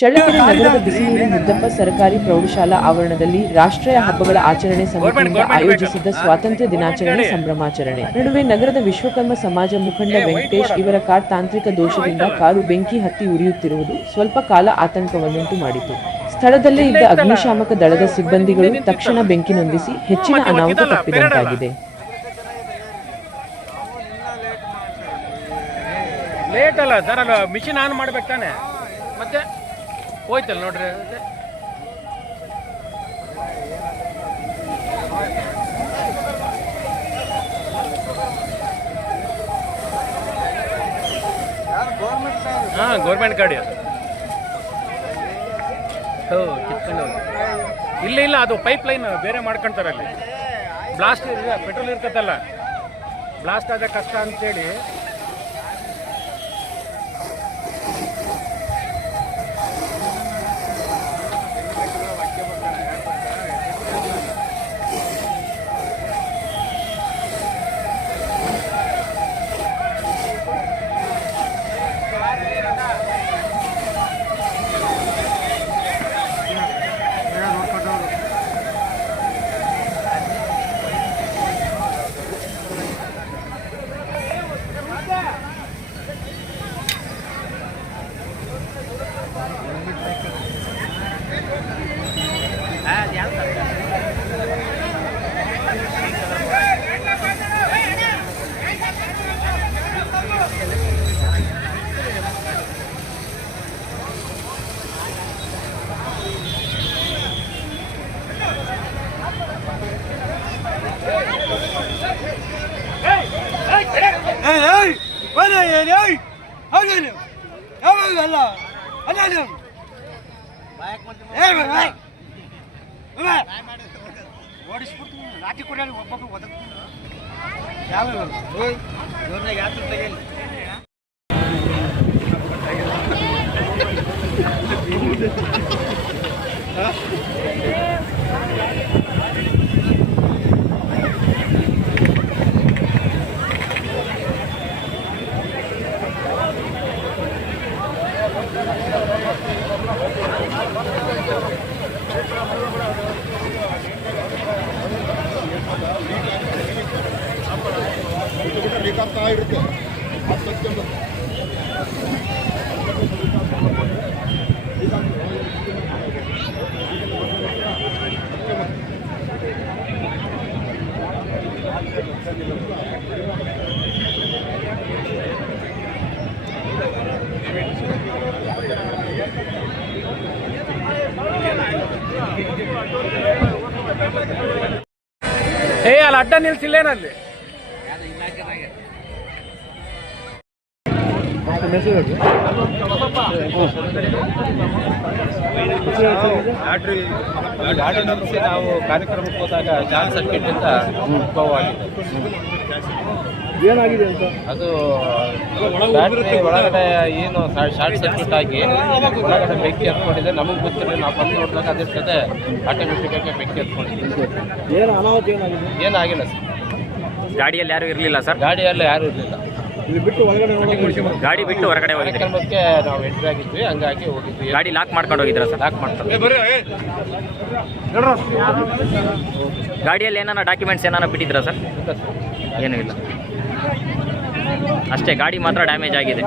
ಚಳ್ಳಕೆರೆ ನಗರದ ಬಿಸಿನೀರು ಮುದ್ದಪ್ಪ ಸರ್ಕಾರಿ ಪ್ರೌಢಶಾಲಾ ಆವರಣದಲ್ಲಿ ರಾಷ್ಟ್ರೀಯ ಹಬ್ಬಗಳ ಆಚರಣೆ ಸಮಿತಿಯಿಂದ ಆಯೋಜಿಸಿದ್ದ ಸ್ವಾತಂತ್ರ್ಯ ದಿನಾಚರಣೆ ಸಂಭ್ರಮಾಚರಣೆ ನಡುವೆ ನಗರದ ವಿಶ್ವಕರ್ಮ ಸಮಾಜ ಮುಖಂಡ ವೆಂಕಟೇಶ್ ಇವರ ಕಾರ್ ತಾಂತ್ರಿಕ ದೋಷದಿಂದ ಕಾರು ಬೆಂಕಿ ಹತ್ತಿ ಉರಿಯುತ್ತಿರುವುದು ಸ್ವಲ್ಪ ಕಾಲ ಆತಂಕವನ್ನುಂಟು ಮಾಡಿತು. ಸ್ಥಳದಲ್ಲೇ ಇದ್ದ ಅಗ್ನಿಶಾಮಕ ದಳದ ಸಿಬ್ಬಂದಿಗಳು ತಕ್ಷಣ ಬೆಂಕಿ ನಂದಿಸಿ ಹೆಚ್ಚಿನ ಅನಾಹುತ ತಪ್ಪಿದಂತಾಗಿದೆ. ಲೇಟ್ ಅಲ್ಲ ಸರ್, ಅಲ್ಲ ಮಿಷಿನ್ ಆನ್ ಮಾಡ್ಬೇಕು ತಾನೆ, ಮತ್ತೆ ಹೋಯ್ತಲ್ಲ ನೋಡ್ರಿ. ಹಾಂ, ಗೌರ್ಮೆಂಟ್ ಗಾಡಿ ಅದು. ಕಿತ್ಕೊಂಡು ಇಲ್ಲ ಅದು ಪೈಪ್ ಲೈನ್ ಬೇರೆ ಮಾಡ್ಕೊಳ್ತಾರೆ ಅಲ್ಲಿ. ಬ್ಲಾಸ್ಟ್ ಪೆಟ್ರೋಲ್ ಇರ್ತದಲ್ಲ, ಬ್ಲಾಸ್ಟ್ ಆದ ಕಷ್ಟ ಅಂತೇಳಿ ರಾಟಿ ಕೊಡಲಿ ಒಬ್ಬೊಬ್ಬ ಒದಗ ಯಾವ ಇರುತ್ತೆ. ಅಲ್ಲಿ ಅಡ್ಡ ನಿಲ್ಸಿಲ್ಲೇನಲ್ಲಿ. ಗಾಡಿ ನಿಲ್ಲಿಸಿ ನಾವು ಕಾರ್ಯಕ್ರಮಕ್ಕೆ ಹೋದಾಗ ಶಾರ್ಟ್ ಸರ್ಕ್ಯೂಟ್ ಅಂತ ಉದ್ಭವ ಆಗಿದೆ. ಏನಾಗಿದೆ ಅಂತ ಅದು ಬ್ಯಾಟ್ರಿ ಒಳಗಡೆ ಏನು ಶಾರ್ಟ್ ಸರ್ಕ್ಯೂಟ್ ಆಗಿ ಒಳಗಡೆ ಬೆಂಕಿ ಹತ್ಕೊಂಡಿದೆ. ನಮಗೆ ಗೊತ್ತಿರಲಿಲ್ಲ, ನಾವು ಬಂದು ನೋಡಿದಾಗ ಅದ್ರ ಜೊತೆ ಆಟೋಮೆಟಿಕ್ಕಾಗಿ ಬೆಂಕಿ ಹತ್ಕೊಂಡಿದೆ. ಏನು ಅನಾಹುತ ಏನಾಗಿದೆ? ಏನಾಗಿಲ್ಲ ಸರ್. ಗಾಡಿಯಲ್ಲಿ ಯಾರು ಇರಲಿಲ್ಲ ಸರ್? ಗಾಡಿಯಲ್ಲಿ ಯಾರು ಇರಲಿಲ್ಲ. ಇಲ್ಲಿ ಬಿಟ್ಟು ಹೊರಗಡೆ ಗಾಡಿ ಬಿಟ್ಟು ಹೊರಗಡೆ ಹೋಗಿದ್ರಿ? ಕಾರ್ಯಕ್ರಮಕ್ಕೆ ನಾವು ಎಂಟ್ರಿ ಆಗಿದ್ವಿ, ಹಂಗಾಗಿ ಹೋಗಿದ್ವಿ. ಗಾಡಿ ಲಾಕ್ ಮಾಡ್ಕೊಂಡು ಹೋಗಿದ್ರ ಸರ್? ಲಾಕ್ ಮಾಡ್ತಾರೆ. ಗಾಡಿಯಲ್ಲಿ ಏನಾರ ಡಾಕ್ಯುಮೆಂಟ್ಸ್ ಏನಾರ ಬಿಟ್ಟಿದ್ರಾ ಸರ್? ಏನೂ ಇಲ್ಲ, ಅಷ್ಟೇ ಗಾಡಿ ಮಾತ್ರ ಡ್ಯಾಮೇಜ್ ಆಗಿದೆ.